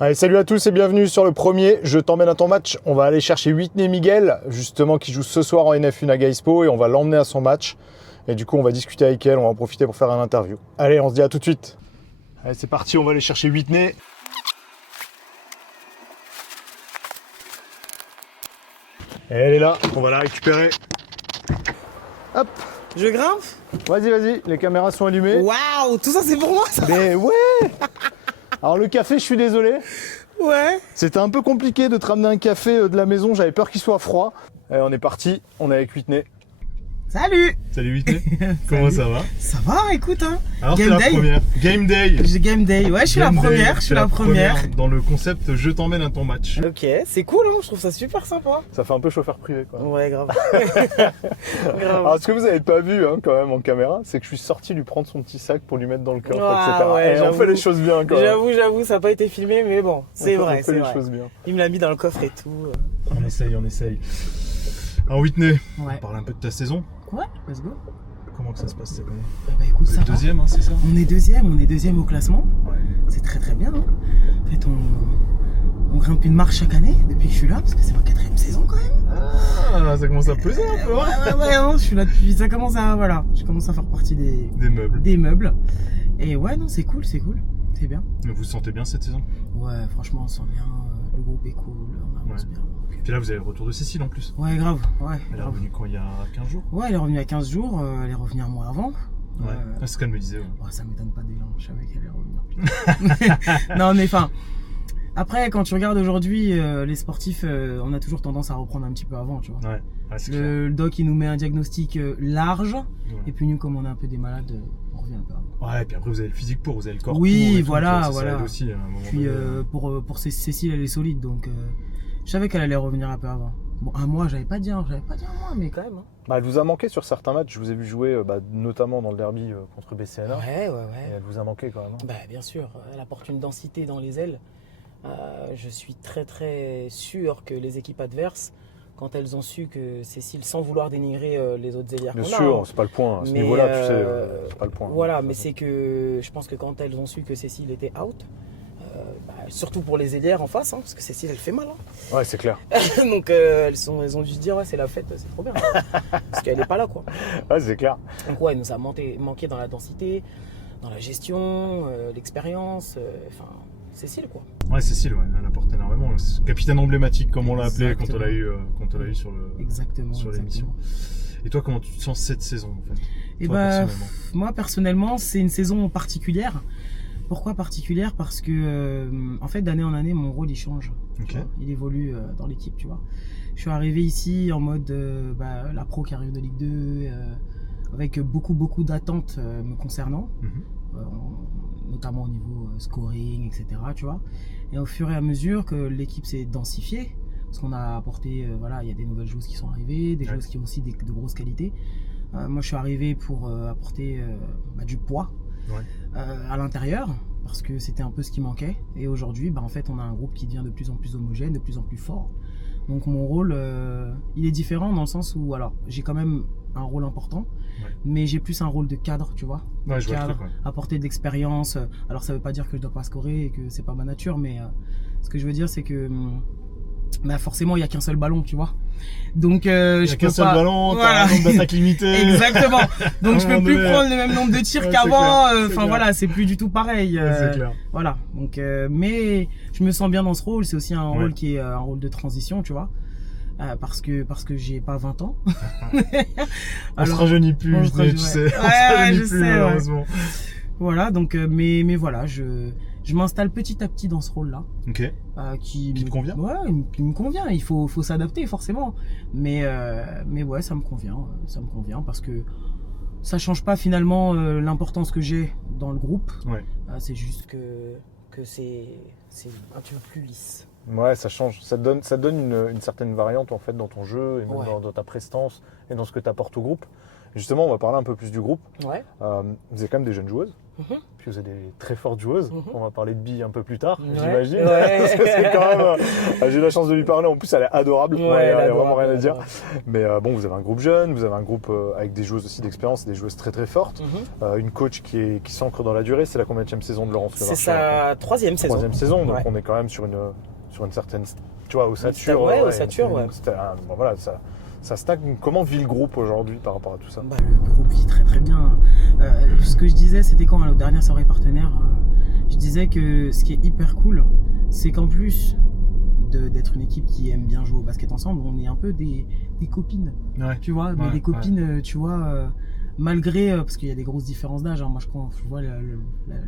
Allez, salut à tous et bienvenue sur le premier Je t'emmène à ton match. On va aller chercher Whitney Miguel, justement, qui joue ce soir en NF1 à Gaispo, et on va l'emmener à son match. Et du coup, on va discuter avec elle, on va en profiter pour faire un interview. Allez, on se dit à tout de suite. Allez, c'est parti, on va aller chercher Whitney. Et elle est là, on va la récupérer. Hop, Je grimpe? vas-y, les caméras sont allumées. Waouh, tout ça c'est pour moi ça? Mais ouais. Alors le café, je suis désolé. Ouais. C'était un peu compliqué de te ramener un café de la maison, j'avais peur qu'il soit froid. Allez, on est parti, on est avec Whitney. Salut. Salut Whitney, comment ça va? Ça va, écoute hein. Alors Game c'est la Day. première. Game Day. J'ai Game Day, ouais, je suis la première. Dans le concept Je t'emmène à ton match. Ok, c'est cool hein, je trouve ça super sympa. Ça fait un peu chauffeur privé quoi. Ouais, grave. Alors ce que vous avez pas vu hein, quand même en caméra, c'est que je suis sorti lui prendre son petit sac pour lui mettre dans le coffre, Ah, etc. ouais, Et on fait les choses bien quand même. J'avoue, ça n'a pas été filmé, mais bon, c'est vrai, On fait c'est les vrai. choses bien. Il me l'a mis dans le coffre et tout. On essaye. Alors Whitney, on Ouais. parle un peu de ta saison. Ouais, let's go. Comment que ça se passe cette année? Bah écoute, Vous ça êtes va. deuxième, hein, c'est ça? On est deuxième au classement. Ouais. C'est très très bien. Hein. En fait, on grimpe une marche chaque année depuis que je suis là, parce que c'est ma 4e saison quand même. Ah, ça commence à peser un peu. Hein. Ouais, hein, je suis là depuis. Ça commence à. Voilà, je commence à faire partie Des meubles. Et ouais, non, c'est cool. C'est bien. Mais vous vous sentez bien cette saison? Ouais, franchement, on sent bien. Le groupe est cool, on avance Ouais. bien. Puis là, vous avez le retour de Cécile en plus. Ouais, grave. Ouais, Elle est grave. revenue quand? Il y a 15 jours? Ouais, elle est revenue il y a 15 jours, elle est revenue un mois avant. Ouais. Ah, c'est ce qu'elle me disait. Ouais. Ouais, ça m'étonne pas d'élan, je savais qu'elle allait revenir. Non, mais enfin. Après, quand tu regardes aujourd'hui, les sportifs, on a toujours tendance à reprendre un petit peu avant, tu vois. Ouais, c'est clair. Le doc, il nous met un diagnostic large, Ouais. et puis nous, comme on est un peu des malades, on revient un peu avant. Ouais, et puis après, vous avez le physique pour, vous avez le corps Oui, pour. Et tout, voilà, tu vois, ça voilà. aide aussi, à un moment Puis donné. pour Cécile, elle est solide, donc je savais qu'elle allait revenir un peu avant. Bon, un mois, j'avais pas dit un mois, mais quand même. Hein. Bah, elle vous a manqué sur certains matchs. Je vous ai vu jouer, notamment dans le derby contre BCNA. Ouais. Et elle vous a manqué quand même. Hein. Bah, bien sûr, elle apporte une densité dans les ailes. Je suis très très sûr que les équipes adverses, quand elles ont su que Cécile, sans vouloir dénigrer les autres ailières Bien qu'on sûr, a, hein, c'est pas le point. À ce mais, niveau-là, tu sais, c'est pas le point. Voilà, De mais toute c'est que je pense que quand elles ont su que Cécile était out, surtout pour les ailières en face, hein, parce que Cécile elle fait mal. Hein. façon. Ouais, c'est clair. Donc elles ont dû se dire ouais, c'est la fête, c'est trop bien. Parce qu'elle n'est pas là quoi. Ouais, c'est clair. Donc ouais, elle nous a manqué dans la densité, dans la gestion, l'expérience, enfin Cécile quoi. Ouais, Cécile, ouais, elle apporte énormément. C'est capitaine emblématique, comme on l'a appelé quand on l'a eu, sur l'émission. Et toi, comment tu te sens cette saison en fait? Et Toi, personnellement. moi personnellement, c'est une saison particulière. Pourquoi particulière? Parce que en fait, d'année en année, mon rôle il change. Ok. Tu vois, il évolue dans l'équipe, tu vois. Je suis arrivé ici en mode la pro qui arrive de Ligue 2, avec beaucoup d'attentes me concernant, notamment au niveau scoring, etc. Tu vois. Et au fur et à mesure que l'équipe s'est densifiée, parce qu'on a apporté, il y a des nouvelles joueuses qui sont arrivées, des joueuses qui ont aussi de grosses qualités. Moi, je suis arrivé pour apporter du poids. Ouais. À l'intérieur, parce que c'était un peu ce qui manquait. Et aujourd'hui, en fait, on a un groupe qui devient de plus en plus homogène, de plus en plus fort. Donc mon rôle, il est différent dans le sens où, alors, j'ai quand même un rôle important, mais j'ai plus un rôle de cadre, tu vois. Ouais, je vois le cadre, truc, ouais. apporter de l'expérience. Alors ça veut pas dire que je dois pas scorer et que c'est pas ma nature, mais ce que je veux dire, c'est que forcément, il y a qu'un seul ballon, tu vois. Donc je peux seul pas. ballon, Voilà. t'as un nombre d'attaques limité. Exactement. Donc À je un peux moment plus donné, prendre le même nombre de tirs ouais, qu'avant. c'est clair, c'est Enfin clair. voilà, c'est plus du tout pareil. C'est clair. Voilà. Donc mais je me sens bien dans ce rôle. C'est aussi un Ouais. rôle qui est un rôle de transition, tu vois. Parce que j'ai pas 20 ans. On se rajeunit plus, on se rajeunit, tu sais. ouais. On se rajeunit je plus, sais, ouais. malheureusement. Voilà. Donc mais voilà, je m'installe petit à petit dans ce rôle-là. Ok. Qui te convient? Ouais, qui me convient. Il faut s'adapter forcément. Mais ouais, ça me convient. Ça me convient parce que ça change pas finalement l'importance que j'ai dans le groupe. Ouais. C'est juste que c'est un petit peu plus lisse. Ouais, ça change. Ça te donne une certaine variante en fait dans ton jeu et même Ouais. dans ta prestance et dans ce que tu apportes au groupe. Justement, on va parler un peu plus du groupe. Ouais. Vous êtes quand même des jeunes joueuses. Puis vous avez des très fortes joueuses. On va parler de Bi un peu plus tard, Ouais. j'imagine. Ouais. C'est quand même. J'ai eu la chance de lui parler. En plus, elle est adorable. Ouais, Il n'y a elle est vraiment rien à adorable, dire. adorable. Mais bon, vous avez un groupe jeune, vous avez un groupe avec des joueuses aussi d'expérience, des joueuses très très fortes. Une coach qui s'ancre dans la durée. C'est la combienième saison de Laurence C'est sa troisième saison. Troisième saison. Donc Ouais. on est quand même sur une certaine. Tu vois, ossature. Ouais, ossature, ouais. Bon, voilà, ça stagne. Comment vit le groupe aujourd'hui par rapport à tout ça? Bah, le groupe vit très très bien. Ce que je disais, c'était quand à notre dernière soirée partenaire, je disais que ce qui est hyper cool, c'est qu'en plus d'être une équipe qui aime bien jouer au basket ensemble, on est un peu des copines, tu vois, mais des copines, tu vois, malgré, parce qu'il y a des grosses différences d'âge, hein. Moi quand je vois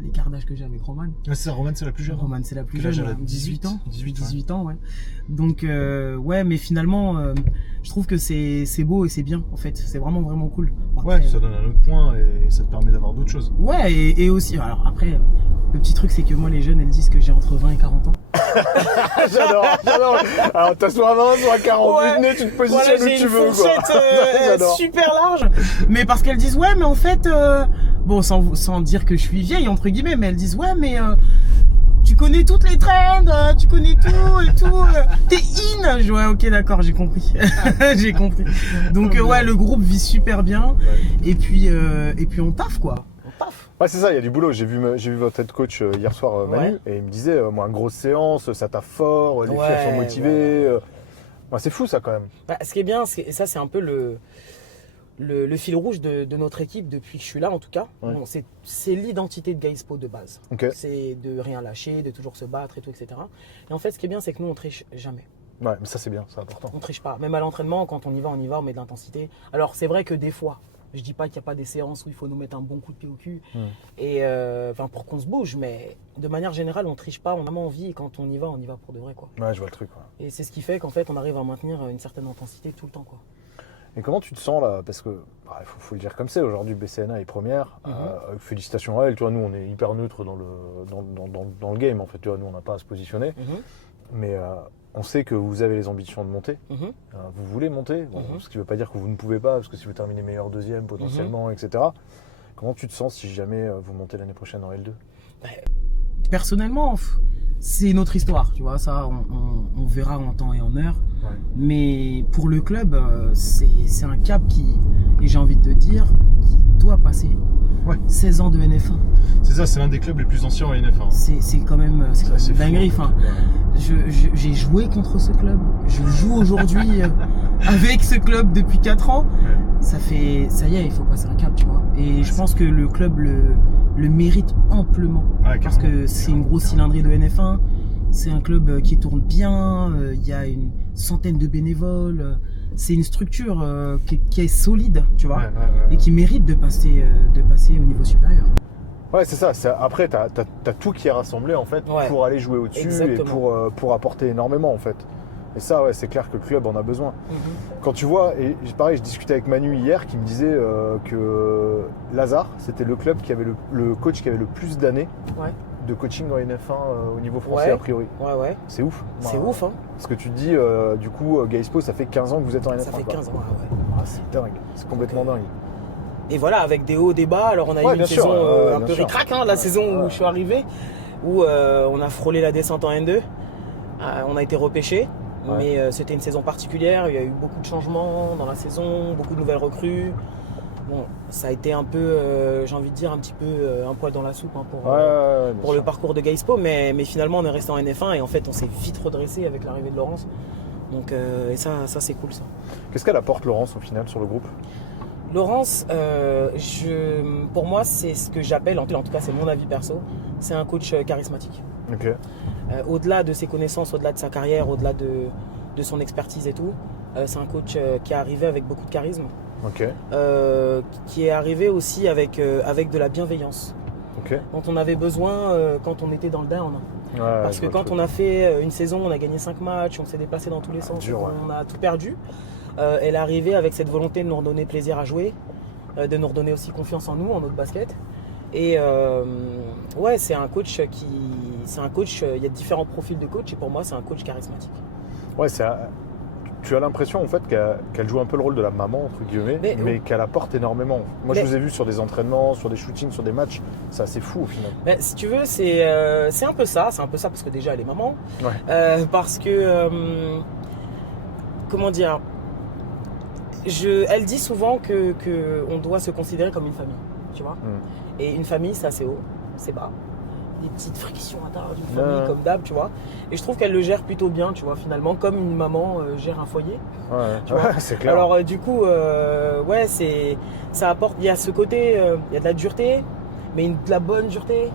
l'écart d'âge que j'ai avec Romane. C'est ça, Romane c'est la plus jeune. Romane c'est la plus Quel jeune, âge elle a 18 ans. 18 ans, ouais. Donc, ouais, mais finalement, je trouve que c'est beau et c'est bien, en fait. C'est vraiment, vraiment cool. Ouais, Après, ça donne un autre point et ça te permet d'avoir d'autres choses. Ouais, et aussi, alors après, le petit truc, c'est que moi, les jeunes, elles disent que j'ai entre 20 et 40 ans. J'adore. Alors, t'as soit 20, soit 40. Ouais. Tu te positionnes Voilà, où tu veux, j'ai une fourchette J'adore. super large. Mais parce qu'elles disent, ouais, mais en fait, bon, sans dire que je suis vieille, entre guillemets, mais elles disent, ouais, mais tu connais toutes les trends, tu connais tout et tout. T'es in. Je dis, ouais, ok, d'accord, j'ai compris. J'ai compris. Donc, ouais, le groupe vit super bien. Et puis on taffe, quoi. On taffe. Ouais, c'est ça, il y a du boulot. J'ai vu votre head coach hier soir, Manu, et il me disait, moi, une grosse séance, ça taffe fort, les filles elles sont motivées. Ouais, c'est fou, ça, quand même. Bah, ce qui est bien, et ça, c'est un peu le fil rouge de notre équipe depuis que je suis là, en tout cas. Ouais. Bon, c'est l'identité de Gaispo de base. Ok. C'est de rien lâcher, de toujours se battre et tout, etc. Et en fait, ce qui est bien, c'est que nous, on triche jamais. Ouais, mais ça, c'est bien, c'est important. On triche pas. Même à l'entraînement, quand on y va, on met de l'intensité. Alors, c'est vrai que des fois, je dis pas qu'il n'y a pas des séances où il faut nous mettre un bon coup de pied au cul et pour qu'on se bouge, mais de manière générale, on triche pas, on a vraiment envie et quand on y va pour de vrai, quoi. Ouais, je vois le truc, ouais. Et c'est ce qui fait qu'en fait, on arrive à maintenir une certaine intensité tout le temps, quoi. Et comment tu te sens là? Parce que, faut le dire comme c'est, aujourd'hui BCNA est première. Félicitations à elle, tu vois, nous on est hyper neutre dans le game en fait, tu vois, nous on n'a pas à se positionner. Mais on sait que vous avez les ambitions de monter. Vous voulez monter, bon, ce qui ne veut pas dire que vous ne pouvez pas, parce que si vous terminez meilleur deuxième potentiellement, etc. Comment tu te sens si jamais vous montez l'année prochaine en L2? Personnellement, c'est notre histoire, tu vois, ça on verra en temps et en heure. Ouais. Mais pour le club, c'est un cap et j'ai envie de te dire, qui doit passer. Ouais. 16 ans de NF1. C'est ça, c'est l'un des clubs les plus anciens en NF1. C'est quand même C'est une dinguerie. fou. Enfin, j'ai joué contre ce club. Je joue aujourd'hui avec ce club depuis 4 ans. Ça y est, il faut passer un cap, tu vois. Et je pense que le club le mérite amplement. Parce que c'est une grosse cylindrée de NF1. C'est un club qui tourne bien. Il y a une centaine de bénévoles. C'est une structure qui est solide, tu vois. Et qui mérite de passer au niveau supérieur. Ouais, c'est ça. Après, tu as tout qui est rassemblé en fait pour aller jouer au-dessus. Exactement. Et pour apporter énormément en fait. Et ça, ouais, c'est clair que le club en a besoin. Quand tu vois, et pareil, je discutais avec Manu hier qui me disait que Lazare, c'était le club qui avait le coach qui avait le plus d'années de coaching en NF1 au niveau français a priori. Ouais. C'est ouf. C'est ouf, hein. Parce que tu te dis, du coup, Gaispo, ça fait 15 ans que vous êtes en NF1. Ça fait 15 ans, c'est dingue. C'est complètement dingue. Et voilà, avec des hauts, des bas. Alors on a eu une saison un peu ric-rac, la saison où je suis arrivé, où on a frôlé la descente en N2. On a été repêché. Mais c'était une saison particulière, il y a eu beaucoup de changements dans la saison, beaucoup de nouvelles recrues. Bon, ça a été un peu, j'ai envie de dire, un petit peu un poil dans la soupe pour le parcours de Gaispo, mais finalement on est resté en NF1 et en fait on s'est vite redressé avec l'arrivée de Laurence. Donc et ça c'est cool ça. Qu'est-ce qu'elle apporte Laurence au final sur le groupe? Laurence, pour moi c'est ce que j'appelle, en tout cas c'est mon avis perso, c'est un coach charismatique. Ok. Au-delà de ses connaissances, au-delà de sa carrière, au-delà de son expertise et tout, c'est un coach qui est arrivé avec beaucoup de charisme, qui est arrivé aussi avec de la bienveillance, dont on avait besoin quand on était dans le down. Parce que quand on a fait une saison, on a gagné 5 matchs, on s'est déplacé dans tous les sens, on a tout perdu. Elle est arrivée avec cette volonté de nous redonner plaisir à jouer, de nous redonner aussi confiance en nous, en notre basket. Et c'est un coach il y a différents profils de coach et pour moi c'est un coach charismatique. Ouais, tu as l'impression en fait qu'elle joue un peu le rôle de la maman, entre guillemets, mais qu'elle apporte énormément. Moi, je vous ai vu sur des entraînements, sur des shootings, sur des matchs. C'est assez fou au final. Mais si tu veux, c'est un peu ça. C'est un peu ça parce que déjà, elle est maman. Ouais. Parce que, comment dire, elle dit souvent qu'on doit se considérer comme une famille, tu vois. Et une famille, c'est assez haut, c'est bas. Des petites frictions à l'intérieur d'une famille comme d'hab, tu vois. Et je trouve qu'elle le gère plutôt bien, tu vois, finalement, comme une maman gère un foyer. Tu vois. C'est clair. Alors du coup, ça apporte, il y a ce côté, il y a de la dureté, mais de la bonne dureté.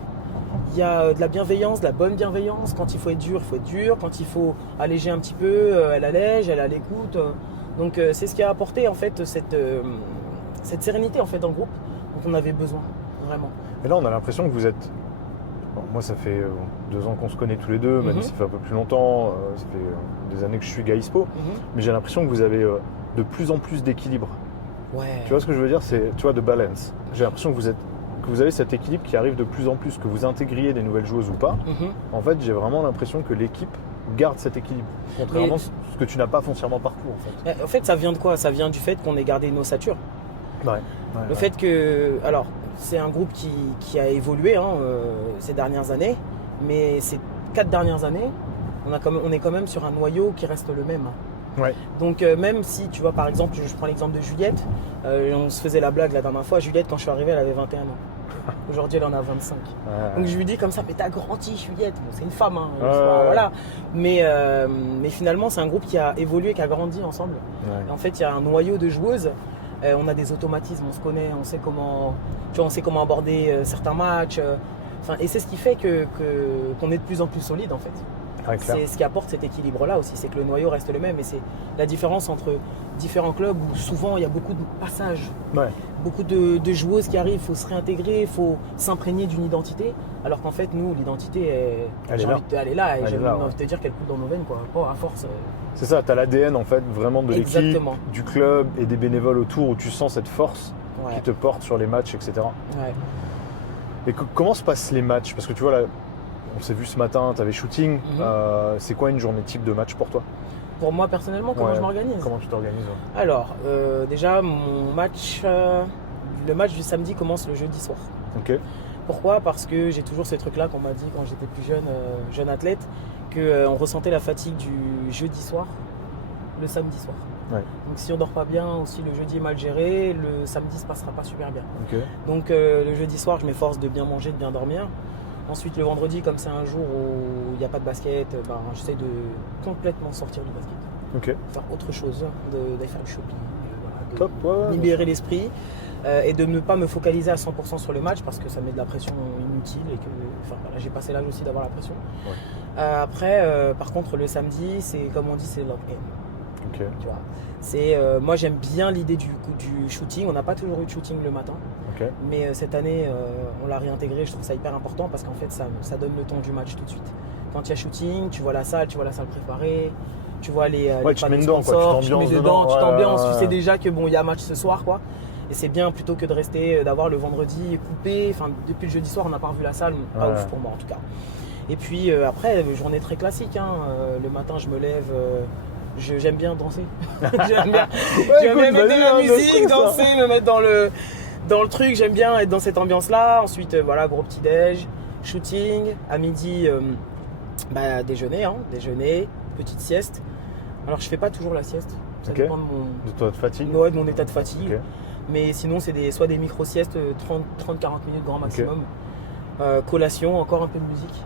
Il y a de la bienveillance, de la bonne bienveillance. Quand il faut être dur, il faut être dur. Quand il faut alléger un petit peu, elle allège, elle a l'écoute. Donc c'est ce qui a apporté en fait cette sérénité en fait dans le groupe dont on avait besoin, vraiment. Et là, on a l'impression que vous êtes... Bon, moi, ça fait 2 ans qu'on se connaît tous les deux. Manu, ça fait un peu plus longtemps. Ça fait des années que je suis Gaïspo. Mais j'ai l'impression que vous avez de plus en plus d'équilibre. Ouais. Tu vois ce que je veux dire? C'est, tu vois, de balance. J'ai l'impression que vous avez cet équilibre qui arrive de plus en plus, que vous intégriez des nouvelles joueuses ou pas. En fait, j'ai vraiment l'impression que l'équipe garde cet équilibre. Contrairement à ce que tu n'as pas foncièrement partout, en fait. En fait, ça vient de quoi? Ça vient du fait qu'on ait gardé nos ossature. Le fait que... Alors, c'est un groupe qui a évolué ces dernières années, mais ces 4 dernières années, on est quand même sur un noyau qui reste le même. Ouais. Donc même si, tu vois, par exemple, je prends l'exemple de Juliette, on se faisait la blague la dernière fois, Juliette, quand je suis arrivé, elle avait 21 ans. Aujourd'hui, elle en a 25. Donc je lui dis comme ça, mais t'as grandi, Juliette. Bon, c'est une femme, voilà. Mais finalement, c'est un groupe qui a évolué, qui a grandi ensemble. Et en fait, il y a un noyau de joueuses. On a des automatismes, on se connaît, on sait comment aborder certains matchs. Et c'est ce qui fait qu'on est de plus en plus solide en fait. C'est ce qui apporte cet équilibre-là aussi, c'est que le noyau reste le même. Et c'est la différence entre différents clubs où souvent il y a beaucoup de passages, beaucoup de joueuses qui arrivent, il faut se réintégrer, il faut s'imprégner d'une identité. Alors qu'en fait, nous, l'identité, elle est là. Et j'ai envie de te dire qu'elle coule dans nos veines, quoi. Pas à force. C'est ça, tu as l'ADN en fait, vraiment de l'équipe, du club et des bénévoles autour où tu sens cette force qui te porte sur les matchs, etc. Et comment se passent les matchs? Parce que tu vois, là, on s'est vu ce matin, tu avais shooting. C'est quoi une journée type de match pour toi? Pour moi personnellement, comment je m'organise? Comment tu t'organises? Alors, déjà, mon match, le match du samedi commence le jeudi soir. Pourquoi? Parce que j'ai toujours ces trucs-là qu'on m'a dit quand j'étais plus jeune athlète, qu'on ressentait la fatigue du jeudi soir, le samedi soir. Donc si on dort pas bien ou si le jeudi est mal géré, le samedi se passera pas super bien. Donc le jeudi soir, je m'efforce de bien manger, de bien dormir. Ensuite, le vendredi, comme c'est un jour où il n'y a pas de basket, j'essaie de complètement sortir du basket. Faire autre chose, d'aller faire du shopping, libérer l'esprit et de ne pas me focaliser à 100% sur le match parce que ça met de la pression inutile et que j'ai passé l'âge aussi d'avoir la pression. Après, par contre, le samedi, c'est comme on dit, c'est lock-in. Tu vois, moi j'aime bien l'idée du shooting. On n'a pas toujours eu de shooting le matin, mais cette année on l'a réintégré. Je trouve ça hyper important parce qu'en fait ça donne le ton du match tout de suite. Quand il y a shooting, tu vois la salle préparée, tu vois les tu mets dedans, tu mets dedans, tu t'ambiances, tu sais déjà que bon il y a match ce soir quoi. Et c'est bien plutôt que de rester, d'avoir le vendredi coupé. Enfin depuis le jeudi soir on n'a pas revu la salle, pas ouf pour moi en tout cas. Et puis après journée très classique. Le matin je me lève. J'aime bien danser. J'aime bien mettre de la musique, danser, me mettre dans le truc. J'aime bien être dans cette ambiance-là. Ensuite, gros petit-déj, shooting. À midi, déjeuner, petite sieste. Alors, je fais pas toujours la sieste. Ça dépend de ton fatigue. Ouais, de mon état de fatigue. Mais sinon, c'est soit des micro-siestes, 30-40 minutes grand maximum. Collation, encore un peu de musique.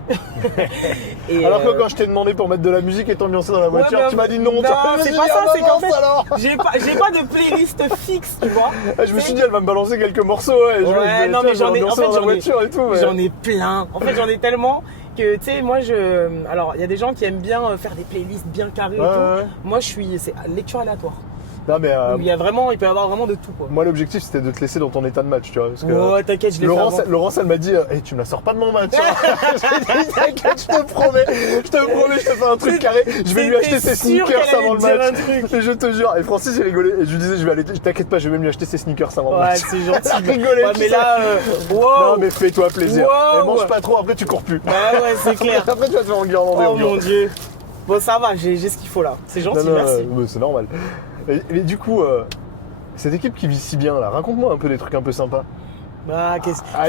Et alors que quand je t'ai demandé pour mettre de la musique et t'ambiancer dans la voiture, tu m'as dit non. Non, c'est pas ça, c'est qu'en fait, j'ai pas de playlist fixe, tu vois. Je me suis dit, elle va me balancer quelques morceaux. Mais j'en ai plein. En fait, j'en ai tellement que, tu sais, moi, alors, il y a des gens qui aiment bien faire des playlists bien carrées et tout. Moi, c'est lecture aléatoire. Non, mais il peut y avoir vraiment de tout quoi. Moi l'objectif c'était de te laisser dans ton état de match, tu vois. Parce que t'inquiète, je l'ai fait. Laurence elle m'a dit tu me la sors pas de mon match. J'ai dit t'inquiète, je te promets, je te fais un truc carré. Je vais lui acheter ses sneakers avant le match. Et je te jure. Et Francis il rigolait et je lui disais je vais aller, t'inquiète pas, je vais même lui acheter ses sneakers avant le match. Ouais, c'est gentil. Rigolé. Mais là, non mais fais-toi plaisir. Et mange pas trop, après tu cours plus. Ouais, c'est clair. Après tu vas te faire enguirlander. Oh mon dieu. Bon, ça va, j'ai ce qu'il faut là. C'est gentil, merci. C'est normal. Mais du coup, cette équipe qui vit si bien là, raconte-moi un peu des trucs un peu sympas. Bah,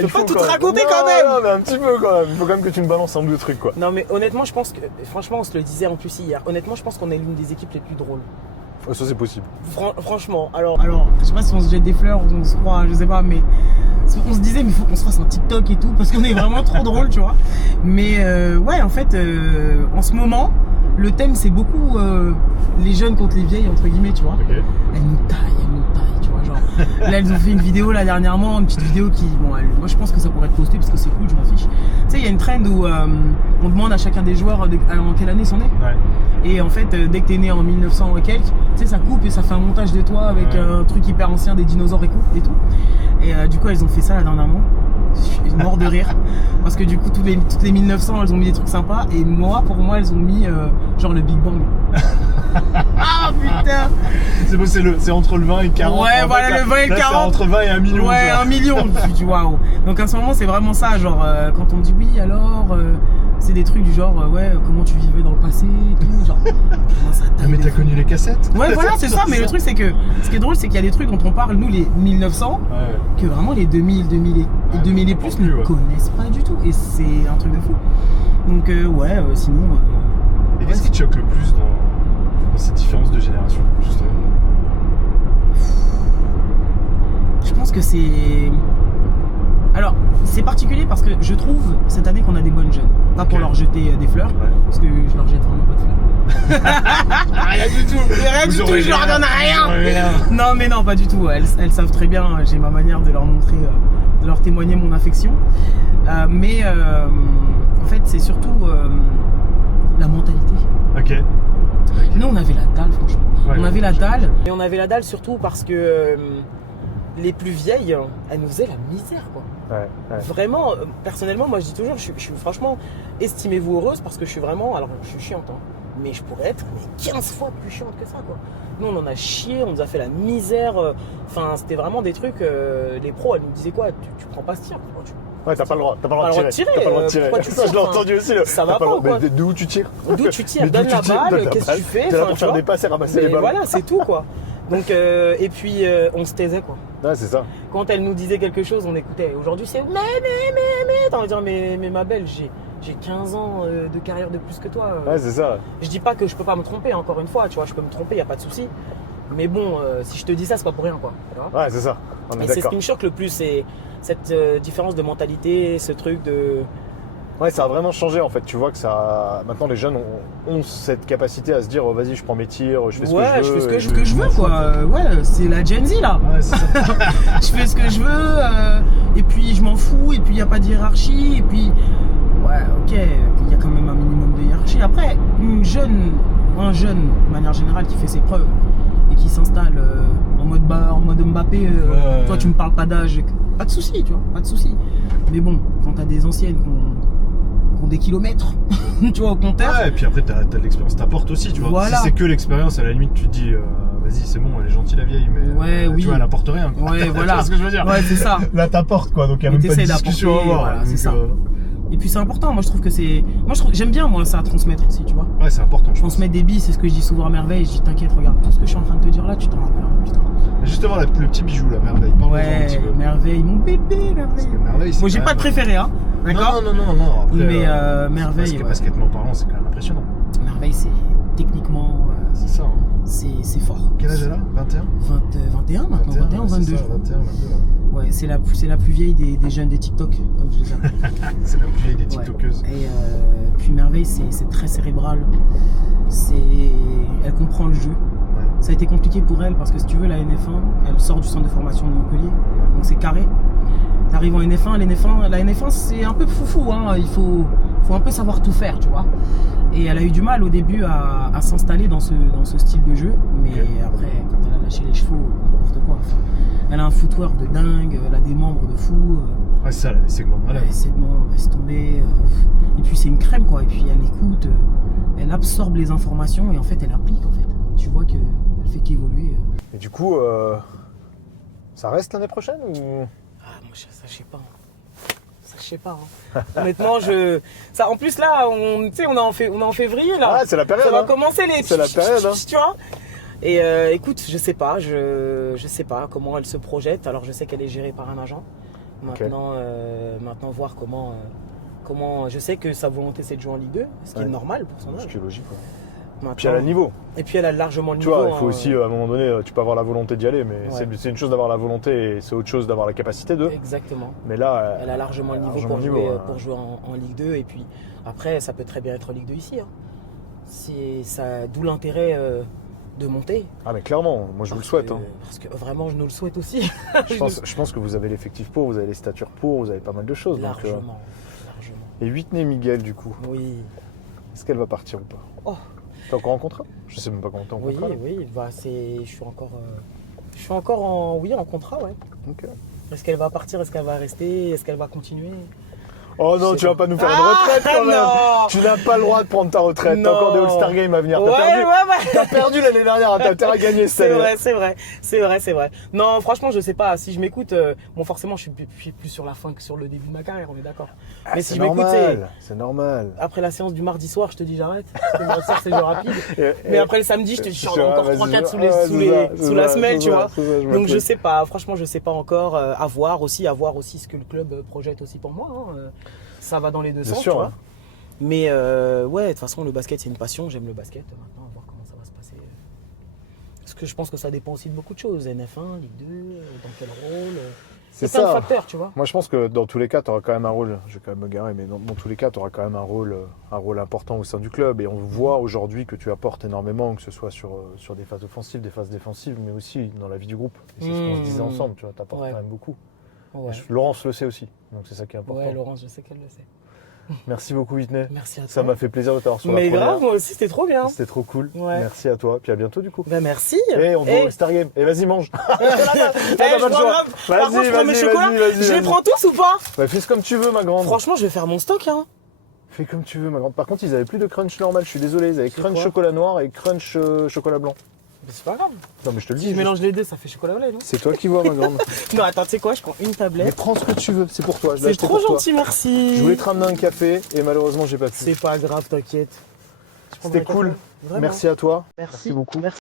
il faut pas tout quand te même. raconter Non, quand même. Non, mais un petit peu quand même. Il faut quand même que tu me balances un ou deux trucs quoi. Non, mais honnêtement, je pense que. Franchement, on se le disait en plus hier. Honnêtement, je pense qu'on est l'une des équipes les plus drôles. Ça c'est possible. Franchement, alors, je sais pas si on se jette des fleurs ou on se croit, je sais pas, mais on se disait, mais il faut qu'on se fasse un TikTok et tout, parce qu'on est vraiment trop drôle, tu vois. Mais ouais, en fait, en ce moment, le thème c'est beaucoup les jeunes contre les vieilles, entre guillemets, tu vois. Ok. Elles nous taillent, tu vois. Genre, là, elles ont fait une vidéo là dernièrement, une petite vidéo qui, bon, moi je pense que ça pourrait être posté parce que c'est cool, je m'en fiche. Tu sais, il y a une trend où on demande à chacun des joueurs en quelle année ils sont nés. Ouais. Et en fait, dès que t'es né en 1900 et quelques, tu sais, ça coupe et ça fait un montage de toi avec un truc hyper ancien des dinosaures et tout. Et du coup, elles ont fait ça là dernièrement. Je suis mort de rire. Parce que du coup, toutes les 1900, elles ont mis des trucs sympas. Et moi, pour moi, elles ont mis genre le Big Bang. Ah putain! C'est entre le 20 et 40. Ouais, voilà, le 20 et le 40. C'est entre 20 et 1 million. Ouais, tu vois. 1 million. Je me suis dit, waouh. Donc en ce moment, c'est vraiment ça. Genre, quand on me dit oui, alors, c'est des trucs du genre, ouais, comment tu vivais dans le passé et tout. Genre, comment ça Ah, mais t'as connu les cassettes? Ouais, voilà, c'est ça. Mais le truc, c'est que ce qui est drôle, c'est qu'il y a des trucs dont on parle, nous, les 1900, Ouais. que vraiment les 2000 et plus ne ouais. connaissent pas du tout. Et c'est un truc de fou. Donc, ouais, sinon. Et qu'est-ce qui te choque le plus dans cette différence de génération, justement? Je pense que c'est. Alors, c'est particulier parce que je trouve cette année qu'on a des bonnes jeunes. Pas pour Ok. leur jeter des fleurs, Ouais. parce que je leur jette vraiment pas de fleurs. Rien du tout, rien du tout, je leur donne rien. Non, mais non, pas du tout. Elles savent très bien, j'ai ma manière de leur montrer, de leur témoigner mon affection. Mais en fait, c'est surtout la mentalité. Ok. Nous, on avait la dalle, franchement. Ouais, on avait la ouais, dalle. Et on avait la dalle surtout parce que les plus vieilles, elles nous faisaient la misère, quoi. Ouais. Vraiment, personnellement, moi je dis toujours, je suis franchement, estimez-vous heureuse parce que je suis vraiment, alors je suis chiante, hein, mais je pourrais être 15 fois plus chiante que ça, quoi. Nous, on en a chié, on nous a fait la misère. Enfin, c'était vraiment des trucs. Les pros, elles nous disaient quoi? Tu prends pas ce tir. Ouais, t'as pas le droit de tirer. T'as T'as pas le droit de tirer. pourquoi tu Ça, je l'ai tires, entendu aussi. ça va T'as pas le ou droit. quoi? Mais d'où tu tires? D'où tu tires? Mais d'où Donne la tu tires? balle, Donne la qu'est-ce que balle. tu fais? T'es là Enfin, pour tu faire vois. des passes et ramasser Mais les ballons. voilà, c'est tout, quoi. Donc, et puis, on se taisait, quoi. Ouais, c'est ça. Quand elle nous disait quelque chose, on écoutait. Aujourd'hui, c'est mais, t'as envie de dire, mais ma belle, j'ai 15 ans de carrière de plus que toi. Ouais, c'est ça. Je dis pas que je peux pas me tromper, encore une fois, tu vois, je peux me tromper, y a pas de souci. Mais bon, si je te dis ça, c'est pas pour rien, quoi. Tu vois. Ouais, c'est ça. On est Et c'est ce d'accord. qui me choque le plus, c'est cette différence de mentalité, ce truc de. Ouais, ça a vraiment changé en fait. Tu vois que ça. Maintenant, les jeunes ont cette capacité à se dire vas-y, je prends mes tirs, je fais ce que je veux. Ouais, je fais ce et que je veux, quoi. Ouais, c'est la Gen Z, là. Ouais, c'est ça. Je fais ce que je veux, et puis je m'en fous, et puis il n'y a pas de hiérarchie, et puis ouais, ok, il y a quand même un minimum de hiérarchie. Après, un jeune, de manière générale, qui fait ses preuves et qui s'installe en mode Mbappé, Ouais. toi tu me parles pas d'âge, pas de souci, tu vois, pas de souci. Mais bon, quand t'as des anciennes qui ont des kilomètres, tu vois, au compteur. Ouais, et puis après, t'as de l'expérience, t'apportes aussi, tu vois. Voilà. Si c'est que l'expérience, à la limite, tu te dis, vas-y, c'est bon, elle est gentille la vieille, mais Ouais, oui. tu vois, elle apporte rien. Quoi. Ouais, Tu voilà. vois ce que je veux dire? Ouais, c'est ça. Là, t'apportes, quoi, donc il n'y a Mais même pas de t'essaies discussion à d'apporter, avoir. voilà, c'est donc, ça. Et puis c'est important, moi je trouve que c'est. J'aime bien moi ça à transmettre aussi, tu vois. Ouais, c'est important, je pense. Transmettre des billes, c'est ce que je dis souvent à Merveille. Je dis t'inquiète, regarde, tout ce que je suis en train de te dire là, tu t'en rappelleras plus tard. Justement, le petit bijou, la merveille. Parle-moi-en un Ouais, petit peu. Merveille, mon bébé, Merveille. Parce que merveille, c'est Moi j'ai quand pas de même- préféré, hein. D'accord. Non. Après, Mais merveille, ouais. Baskettement parlant, c'est quand même impressionnant. Merveille, c'est techniquement, C'est ça, hein. c'est fort. Quel âge elle a? 21? 21 maintenant, 21 ou 22 c'est je ça, crois. 21, 22. Ouais, c'est la plus vieille des jeunes des TikTok, comme je les appelle. C'est la plus vieille des Ouais. TikTokeuses. Et puis Merveille, c'est très cérébral. Elle comprend le jeu. Ouais. Ça a été compliqué pour elle parce que si tu veux, la NF1, elle sort du centre de formation de Montpellier, donc c'est carré. T'arrives en NF1, la NF1 c'est un peu foufou, hein. Il faut un peu savoir tout faire, tu vois. Et elle a eu du mal au début à s'installer dans ce style de jeu, mais après, quand elle a lâché les chevaux, n'importe quoi. Enfin, elle a un footwork de dingue, elle a des membres de fou. Ouais, c'est ça, les segments de malade. Ouais, c'est bon, laisse tomber. Et puis c'est une crème, quoi. Et puis elle écoute, elle absorbe les informations et en fait elle applique, en fait. Tu vois qu'elle fait qu'évoluer. Et du coup, ça reste l'année prochaine ou Ah, moi ça je sais pas. Ça Je sais pas. Hein. Honnêtement, en plus là, on est en février là. Ah, c'est la période. Ça va hein. commencer les. C'est la période. Hein. Tu vois. Et écoute, je sais pas comment elle se projette. Alors je sais qu'elle est gérée par un agent. Maintenant, voir comment. Je sais que sa volonté c'est de jouer en Ligue 2, ce qui est normal pour son âge. Ce qui est logique. Ouais. Maintenant, Puis elle a le niveau. Et puis elle a largement le Tu niveau. vois, il faut aussi, à un moment donné, tu peux avoir la volonté d'y aller, mais Ouais. c'est une chose d'avoir la volonté et c'est autre chose d'avoir la capacité de. Exactement. Mais là, Elle a largement le niveau largement pour le jouer, niveau, pour jouer en Ligue 2. Et puis après, ça peut très bien être Ligue 2 ici. Hein. D'où l'intérêt de monter. Ah, mais clairement, moi je vous le souhaite. Hein. Parce que vraiment, je nous le souhaite aussi. Je pense que vous avez l'effectif pour, vous avez les statures pour, vous avez pas mal de choses. Largement. Donc, Et Whitney Miguel, du coup, Oui. est-ce qu'elle va partir ou pas? Oh. T'es encore en contrat? Je sais même pas comment t'es en Oui, contrat. là. oui. Je suis encore en contrat, ouais. Ok. Est-ce qu'elle va partir? Est-ce qu'elle va rester? Est-ce qu'elle va continuer? Oh non, tu vas pas nous faire une retraite quand même. Non. Tu n'as pas le droit de prendre ta retraite. T'as Non. encore des All-Star Games à venir. Ouais. T'as perdu l'année dernière, t'as intérêt à gagner cette année. C'est vrai. Non, franchement, je sais pas. Si je m'écoute, bon, forcément, je suis plus sur la fin que sur le début de ma carrière, on est d'accord. Ah, Mais c'est si je m'écoute, c'est normal. après la séance du mardi soir, je te dis j'arrête. Parce que le mardi soir, c'est le rapide. Et- Mais et- après le samedi, je te dis c'est encore vrai, 3-4 sous ouais, la semelle, tu vois. Donc je sais. sais pas, franchement, je sais pas encore. À voir aussi ce que le club projette aussi pour moi. Hein. Ça va dans les deux Bien sens, sûr, tu vois. hein. Mais ouais, de toute façon, le basket, c'est une passion. J'aime le basket. Maintenant, à voir comment ça va se passer. Parce que je pense que ça dépend aussi de beaucoup de choses. NF1, Ligue 2, dans quel rôle. C'est plein de ça. facteurs, tu vois. Moi, je pense que dans tous les cas, tu auras quand même un rôle. Je vais quand même me garer, mais dans tous les cas, tu auras quand même un rôle important au sein du club. Et on voit aujourd'hui que tu apportes énormément, que ce soit sur des phases offensives, des phases défensives, mais aussi dans la vie du groupe. Et c'est ce qu'on se disait ensemble. Tu vois, t'apportes Ouais. quand même beaucoup. Ouais, Laurence le sait aussi. Donc c'est ça qui est important. ouais, Laurence, je sais qu'elle le sait. Merci beaucoup, Whitney. Merci à toi. Ça m'a fait plaisir de t'avoir sur la Mais première. grave, moi aussi, c'était trop bien. C'était trop cool. Ouais. Merci à toi. Puis à bientôt, du coup. Ben merci. Et on va au Star Game. Et vas-y, mange. Par contre, je prends mes chocolats. Je les prends tous ou pas? Bah, fais comme tu veux, ma grande. Franchement, je vais faire mon stock. Hein. Fais comme tu veux, ma grande. Par contre, ils avaient plus de crunch normal. Je suis désolé. Ils avaient C'est crunch quoi chocolat noir et crunch chocolat blanc. Mais c'est pas grave. Non, mais je te le Si dis. je mélange les deux, ça fait chocolat au lait, non? C'est toi qui vois, ma grande. Non, attends, tu sais quoi? Je prends une Mais tablette. prends ce que tu veux. C'est pour toi. Je l'ai C'est acheté trop pour toi. gentil, merci. Je voulais te ramener un café et malheureusement, j'ai pas pu. C'est pas grave, t'inquiète. Je prendrai C'était un cool. café. Vraiment. Merci à toi. Merci beaucoup. Merci.